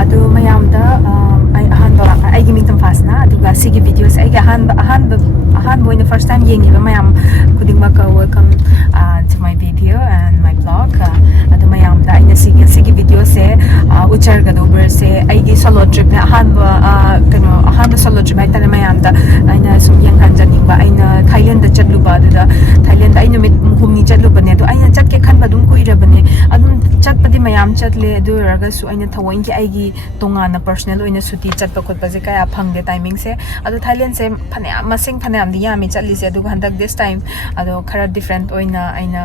adu mayamda ai ahanba ai gi mingtam fasna aduga sigi videos ai ga ahan boy the first time yengi ba mayam kudingma ka welcome to my video and my blog adu mayamda ai sigi video se uchar ga dober se ai gi solo trip na ahan solo trip ai tane mayamda aina sum yang hanjaning ba aina Thailand da chatluba aduda Thailand ai numit humni chatluba ne adu aina chatke khan ba dum kuirabane adum chatpadi mayam chatle adu raga su aina thawang ki ai gi tonga na personal oina suti chatpa khotpa je kaya phangde timing se adu Thailand se phane masing phane am diya mi chatli se adu handak this time adu khara different oina aina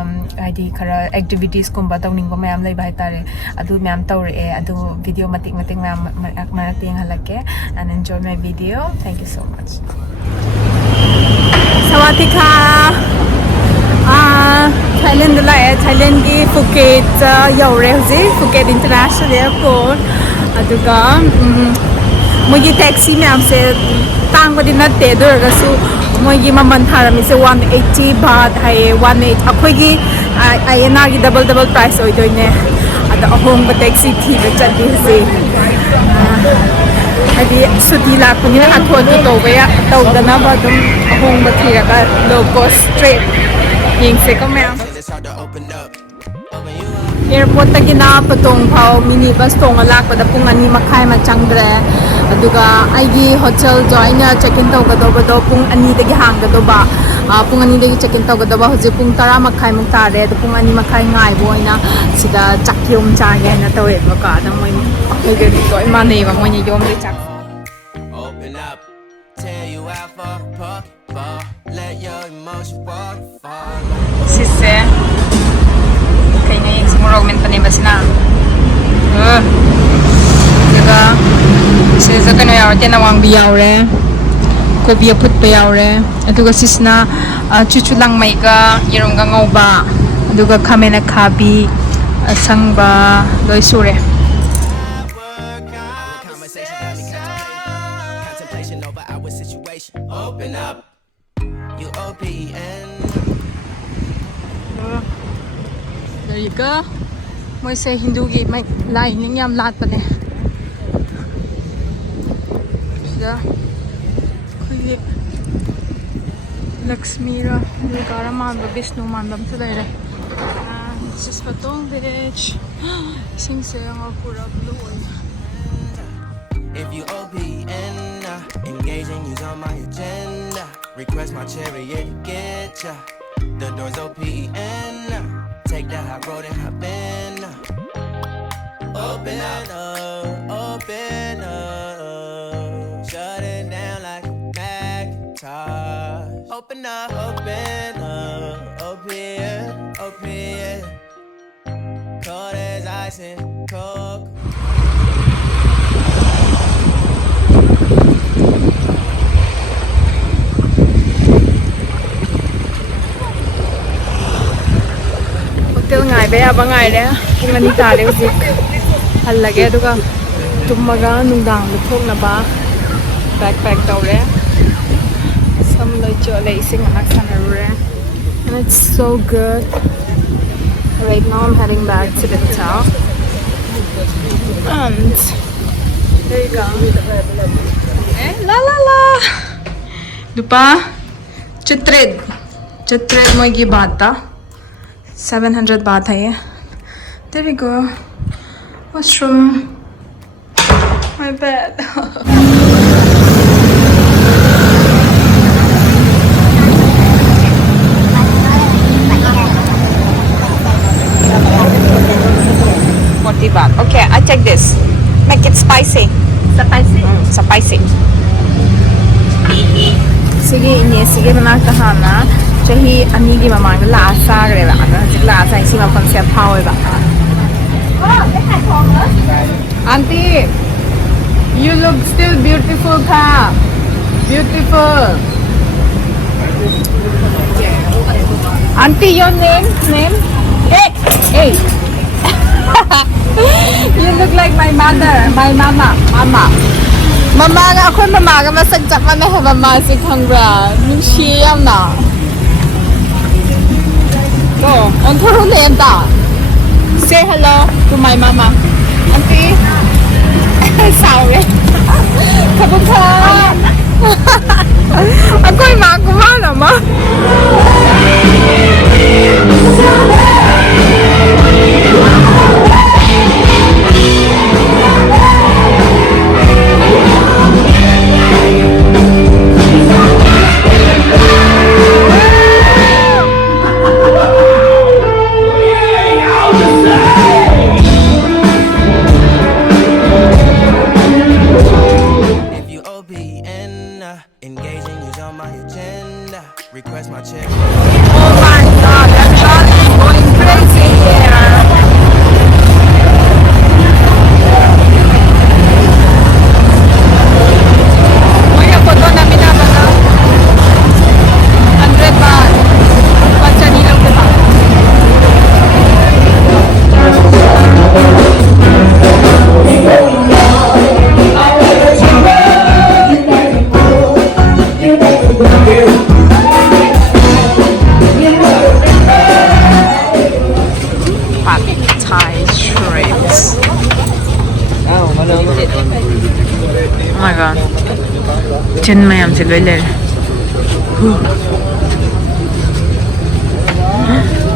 ID khara activities kumba tawning ba mayam lai bai tare adu mayam tawre e adu video matik mayam marak ting halake and enjoy my video. Thank you so much. Sawadika. Thailand la Thailand ki Phuket yaure hoje Phuket International Airport aduga mogi taxi me amse tang badi natte doraga su mogi maman tharami se 180 baht hai 18 akhoi gi INR gi double price oi doine ada ahong ba taxi thi ba chali hoje adi suti la kuni na thon to ba taw dana ba dum ahong ba thi ga low cost straight ying se ko me airport ta gina patong phau mini bus tong alak pada pung ani makhai ma changdre aduga aigi hotel joina check in tawga do pung ani dagi hang ga do ba pung ani dagi check in tawga do ba hoje pung 10 makhai muk tare adu pung ani makhai ngai boina sida chakyom cha ge na tawe ba ka da moi ai ge to ima nei ba moi ni yom de chak open up tell you out for let your emotion walk sisse kayaknya yang semua romen penembas na, juga saya kan ya orang tiada wang biar re, ko biar put biar re, itu kan sisna cucu lang mai ka yerong ka ngau ba, itu kan kami nak kabi sang ba doi sore. There you go. Moi se Hindu gi mai lai ning yam lat pa ne. Sida khoi Lakshmi ra Durga man ba Vishnu man bam sa dai re. This is Patong village. Sing se ang pura blue. If you OPN engaging you's on my agenda. Request my chariot get ya. The doors OPN. Take that hot road and hop in. Open up, shut it down like a Macintosh. Open up, open, cold as ice and coke. Hotel ngai ba ba ngai re pung ani ta le uji hal lage aduga tummaga nungdang lu thokna ba backpack tawre sam loi cho le sing hak sanare and it's so good. Right now I'm heading back to the hotel and there you go. La la la dupa chitred moi gi bata 700 baht hai. There we go. Washroom. My bed. Baht. Okay, I take this. Make it spicy. Spicy. Sige manak tahana. Chahi ani gi mamang la sa gre ba na jik la sa si ma concept phao ba. Auntie, you look still beautiful ka. Beautiful. Auntie, your name? Hey. You look like my mother, my mama. Mama nga ako'y mama nga masagsak man na mama si Kangra. Nungshi yam na. Go, on thoro na yan ta. Say hello to my mama. Auntie. sao vậy cảm ơn anh coi mà cũng má nào mà Request my check. Oh my god, everybody is going crazy here. Muya photo namin na ba na? 100 baht. Bacha nilang diba? Oh my god. Chân mayam se loi le.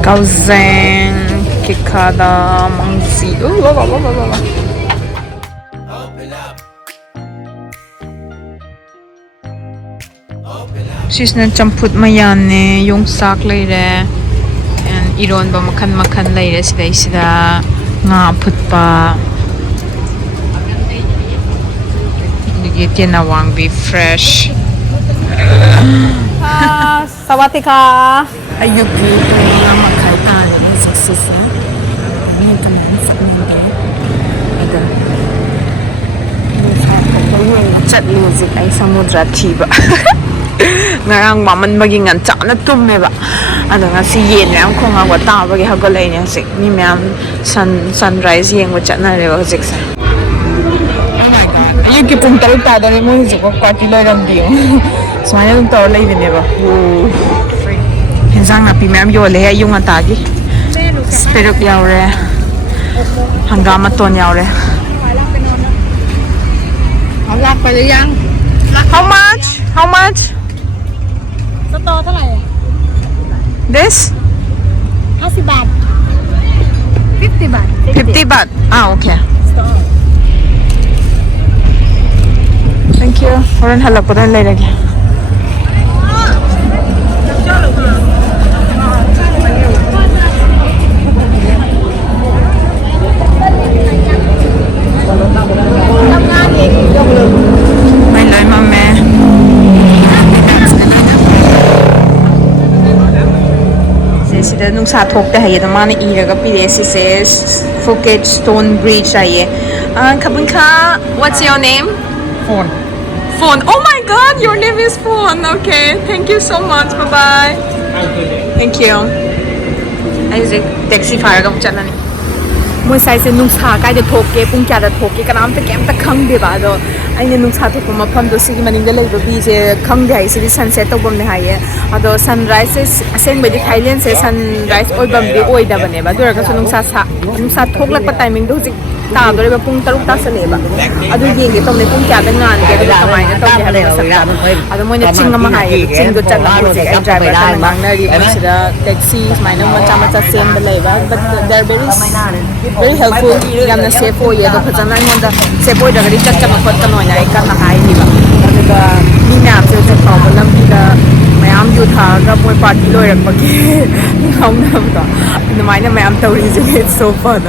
Cao zeng kikada mangsi. Sisna champut mayan ne yung sak lai re. And iron ba makan lai re sida nga phutpa. Tiyan wang be fresh. Sawatika. Ayup dito na magkaita rin yung success na. Ngayon ka na sa kanila. Ito. Chat music ay samudra chiba. Ngarang maman maging anca na tumme ba. Ano nga si Yen lang kung nga wata bagi hagolay niya sik. Ni ma'am sunrise yung chat na rin sik sa. Yung kipong tarutada rin mo yung kwati lang diyo. Sumanya yung tao lang yun, diba? Hinsang napi ma'am yun, leha yung atagi. Spirok yaw re. Hanggamat ton yaw re. Halak pala yan. How much? How much? Totoo talay. This? 50 baht. 50 baht. 50 baht. Ah, okay. Thank you. Orang halak pun dah lagi. Mai loi mame. Sida nung sa thok te haye tamani iraga pire si says Phuket Stone Bridge aye. Kabun ka, what's your name? Phone. Phone. Oh my god, your name is Phone. Okay, thank you so much. Bye bye. Thank you. Ay, taxi fire ka chala ni. Moi sai se nung sa kai de thoke pung kya da thoke kanam ta kem ta khang de ba do. Ai ne nung sa to ma pham do si maning de lai ba bi je khang de ai si sunset to bom ne hai ye. Ado sunrise aseng ba di Thailand se sunrise oi bam de oi da ba ne ba. Do ra ka nung sa thok lak pa timing do ji ta do re ba pung taruk ta sa le ba. Ado yeng ge tom ne pung kya da ngan ge do kamai na to ge ha le sa. Ado moi ne ching ma hai ching do chat la je ai driver ta mang na ri mo si da taxi mai na ma cha sem ba le ba, but they're very helpful. Yamna safe hoye do phajana ngonda safe hoye da gari chat chama khot kan hoina kan na hai ni ba. Aduga ni ma'am se se paw ba lambi da mayam ju tha ga moi party loi rak ba ki ngam na ba. Mai na ma'am tawri je it's so fun.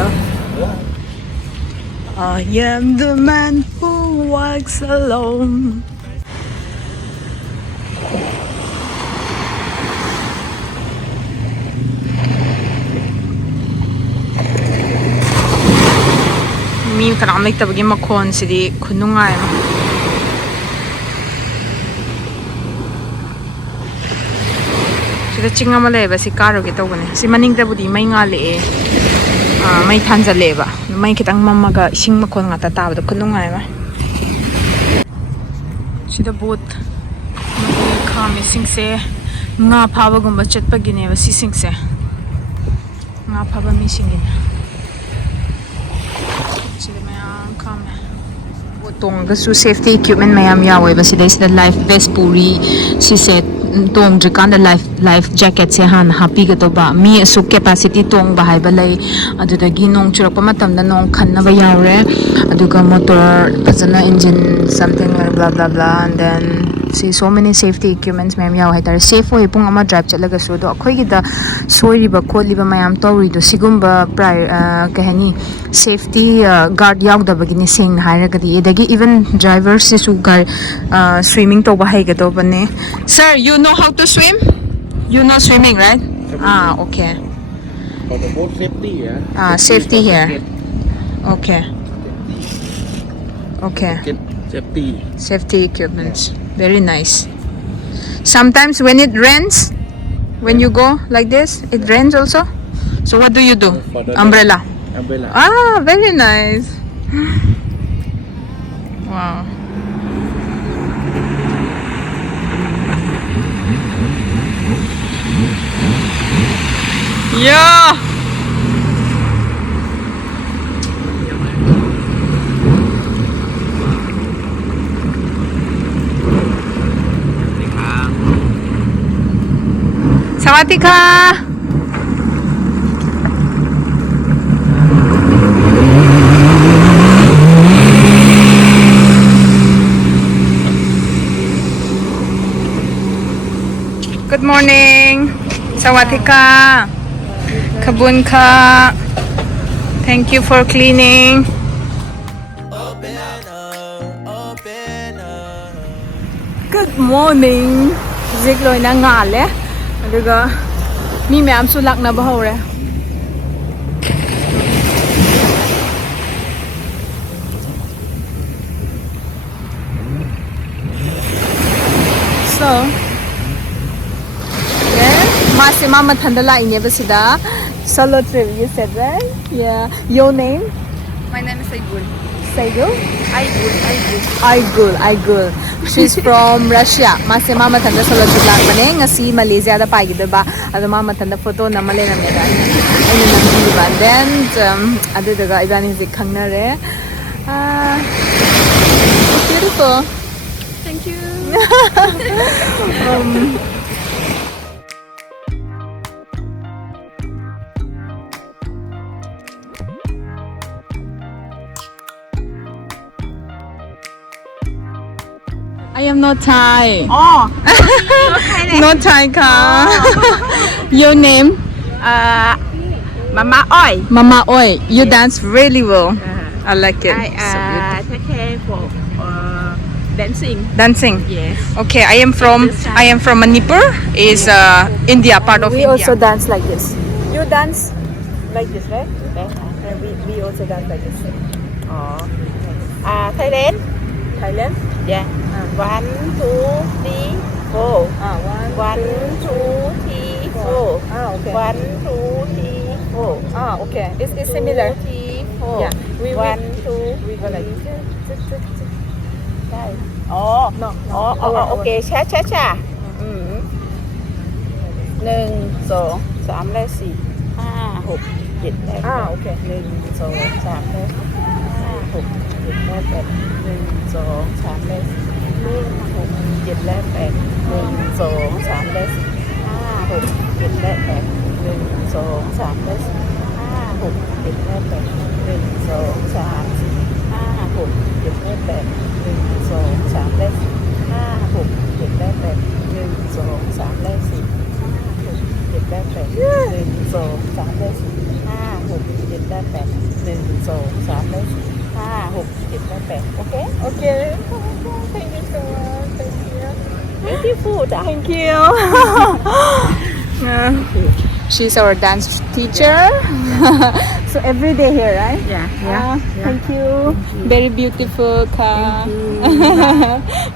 I am the man who walks alone. Mi kanam like tabagi makhon sidi khunungai ma. Sida chinga male ba si karo ge tawbane. Si maning da budi mai nga le mai thanja le ba. Mai kitang mamma ga sing makhon nga ta ta ba khunungai ma. Sida boat kha mi sing se nga phaba gumba chatpa gine ba si sing se. Nga phaba mi singin. Sida mai ang kham. ꯇꯣꯡꯒꯁꯨ safety equipment ꯃꯌꯥꯝ ꯌꯥꯎꯋꯦꯕ ꯁꯤꯗꯩꯁꯤꯗ life ꯚꯦꯁ puri ꯁꯤꯁꯦ ꯇꯣꯡꯗ꯭ꯔꯤꯀꯥꯟꯗ life ꯖꯦꯀꯦꯠꯁꯦ ꯍꯥꯟꯅ ꯍꯥꯞꯄꯤꯒꯗꯧꯕ ꯃꯤ ꯑꯁꯨꯛ capacity ꯇꯣꯡꯕ ꯍꯥꯏꯕ ꯂꯩ ꯑꯗꯨꯗꯒꯤ ꯅꯣꯡ ꯆꯨꯔꯛꯄ ꯃꯇꯝꯗ ꯅꯣꯡ ꯈꯟꯅꯕ ꯌꯥꯎꯔꯦ ꯑꯗꯨꯒ ꯃꯣꯇꯣꯔ ꯐꯖꯅ engine something like blah blah blah and then see so many safety equipments ꯃꯌꯥꯝ ꯌꯥꯎꯋꯦ ꯍꯥꯏꯇꯥꯔꯦ ꯁꯦꯐ ꯑꯣꯏ ꯄꯨꯡ ꯑꯃ ꯗ꯭ꯔꯥꯏꯚ ꯆꯠꯂꯒꯁꯨ ꯑꯗꯣ ꯑꯩꯈꯣꯏꯒꯤꯗ ꯁꯣꯏꯔꯤꯕ ꯈꯣꯠꯂꯤꯕ ꯃꯌꯥꯝ ꯇꯧꯔꯤꯗꯣ ꯁꯤꯒꯨꯝꯕ ꯀꯩ ꯍꯥꯏꯅꯤ ꯁꯦꯐꯇꯤ ꯒꯥꯔꯗ ꯌꯥꯎꯗꯕꯒꯤꯅꯤ ꯁꯦꯡꯅ ꯍꯥꯏꯔꯒꯗꯤ ꯑꯗꯒꯤ ꯏꯚꯟ ꯗ꯭ꯔꯥꯏꯚꯔꯁꯤꯁꯨ ꯁ꯭ꯋꯤꯃꯤꯡ ꯇꯧꯕ ꯍꯩꯒꯗꯧꯕꯅꯦ Sir, you know how to swim? You know swimming, right? Okay. For the boat safety, yeah. Safety here. Okay. Okay. Safety. Safety equipment. Very nice. Sometimes when it rains, when you go like this, it rains also. So what do you do? Umbrella. Umbrella. Very nice. Wow. Yeah. Sawadika. Good morning. Sawadika. Kabun ka. Thank you for cleaning. Good morning. Zik loi na ngale. Aduga mi mayam su laknaba hore. So Masi mama thandala inebasida solo trip you said right? Yeah. Your name? My name is Aigul. Saigul? Aigul. Aigul. She's from Russia. Masi mama thanda solo trip lakbane ngasi Malaysia da paigidaba adu mama thanda photo namale nameda. Aina namdiba then adu daga ibani zik khangnare. Beautiful. Thank you. I am not Thai. Oh. Not Thai ka. Your name? Mama Oi. Mama Oi. You dance really well. I like it. So beautiful. Take care for dancing. Dancing. Yes. Okay, I am from Manipur. Is India, part of We India. also dance like this. You dance like this, right? And we also dance like this. Oh. Thailand. Thailand. Yeah. 1, 2, 3, 4. 1, 2, 3, 4. Okay. 1, 2, 3, 4. Okay. It's similar. 2, 3, 4. Yeah. 1, 2, We go like this. Okay. Cha. 1, 2, 3 และ4 5 6 7และ Okay. 1 2 3และ5 6 7และ8 1 2 3และ4 6 7และ8 1 2 3และ4 5 6 7และ8 1 2 3และ4 5 6 7และ8 1 2 3 4 5 6 7และ8 1 2 3และ4 5 6 7และ8 1 2 3และ4 7และ8 1 2 3และ4 5 6 7และ8 1 2 3และ4 5 6 7และ8 Okay? Okay. Thank you so much. Thank you. Beautiful. Thank you. She's our dance teacher. So every day here, right? Yeah. Thank you. Very beautiful ka.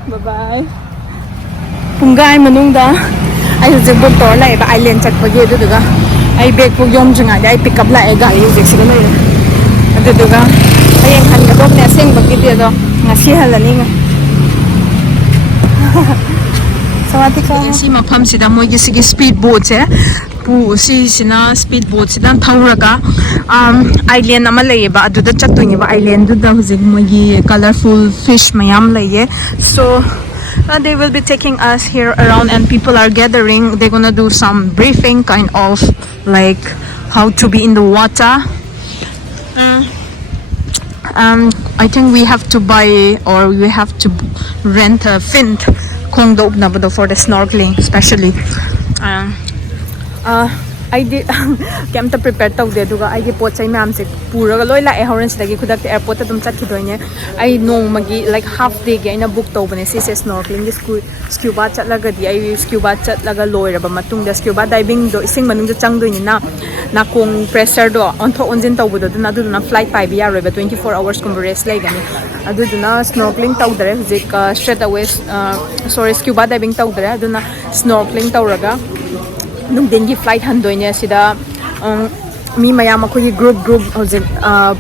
Bye bye. Punggay manungda. Ay hujik buk tor lai ba island chakpagi aduduga ai bag puk yom jinga ai pick up lai ga hujik siga lai aduduga ayeng han ga dok ne seng bagi de do ngasi halani nga Sawadika. Si mafam sida moi gi sigi speed boat se pu si sina speedboat sidan thauraga island ama leyeba aduda chattoineba island du da hojik mogi colorful fish mayam leye. So they will be taking us here around and people are gathering. They're gonna do some briefing kind of like how to be in the water. I think we have to buy or we have to rent a fin for the snorkeling especially. I did came to prepare tawde duga I get pot chai mam se puraga loi la e horan sidagi khudak te airport ta dum chat khidoine I no magi like half day ge ina book tawbane si snorkeling scuba chat laga di I scuba chat laga loi raba matung da scuba diving do ising manung da chang doini na kong pressure do on tho onjin tawbudo na du na flight pai bi yaroba 24 hours kum rest lai gani adu na snorkeling tawdare zik straight away scuba diving tawdare adu na snorkeling tawraga nung dengi flight handoine sida mi mayam ko group hojik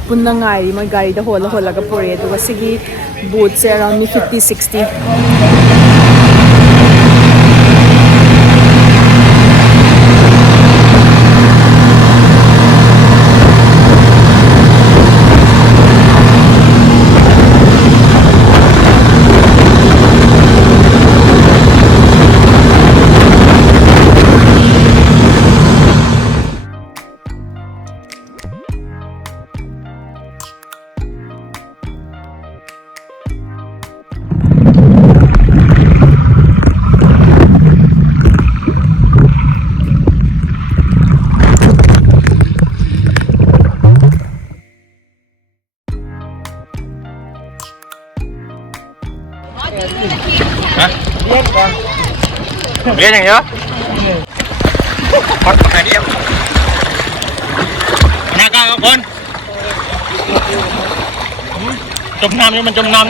punna ngai moi gari da hola ga pore duga sigi boat se around 50-60. Biết chẳng nhớ con này đi em nè con con chùm năm nhưng mình chùm năm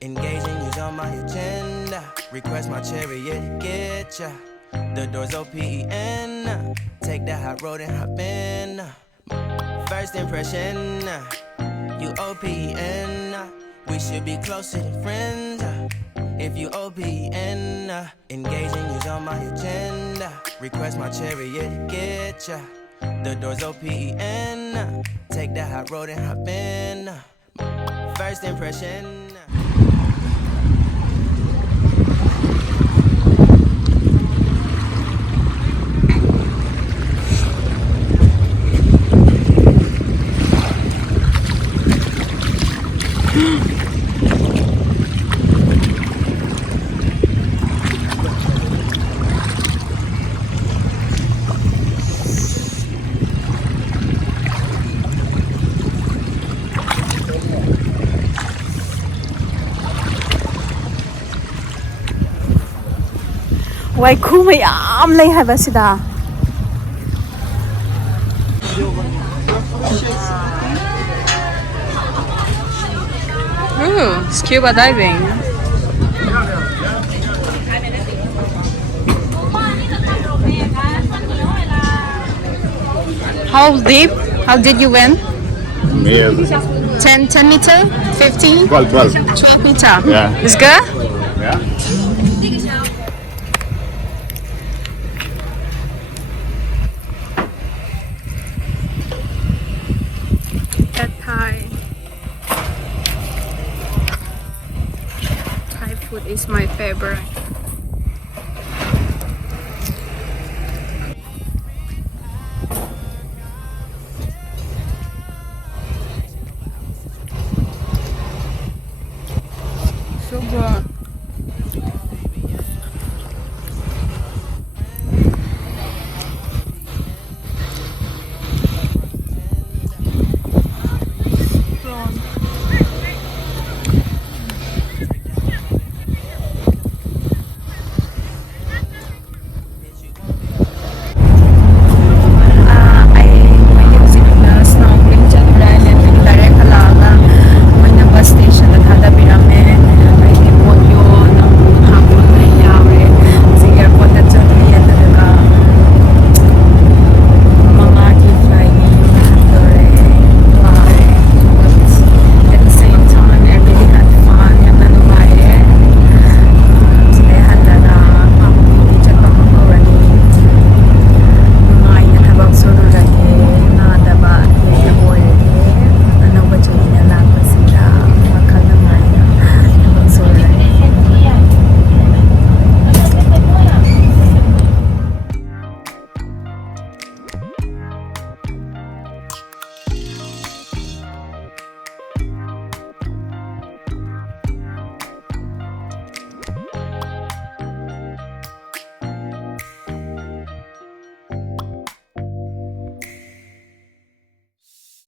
Engaging is on my agenda. Request my chariot, get ya. The doors OPEN. Take the hot road and hop in. First impression, you OPEN. We should be closer than friends. If you OPEN, engaging is on my agenda. Request my chariot, get ya. The doors OPEN. Take the hot road and hop in. First impression. Why khu mayam lay haba sida scuba diving. How deep? How did you went? 10 meter? 15? 12 meter. Yeah. It's good? Yeah. Thai food is my favorite. So good.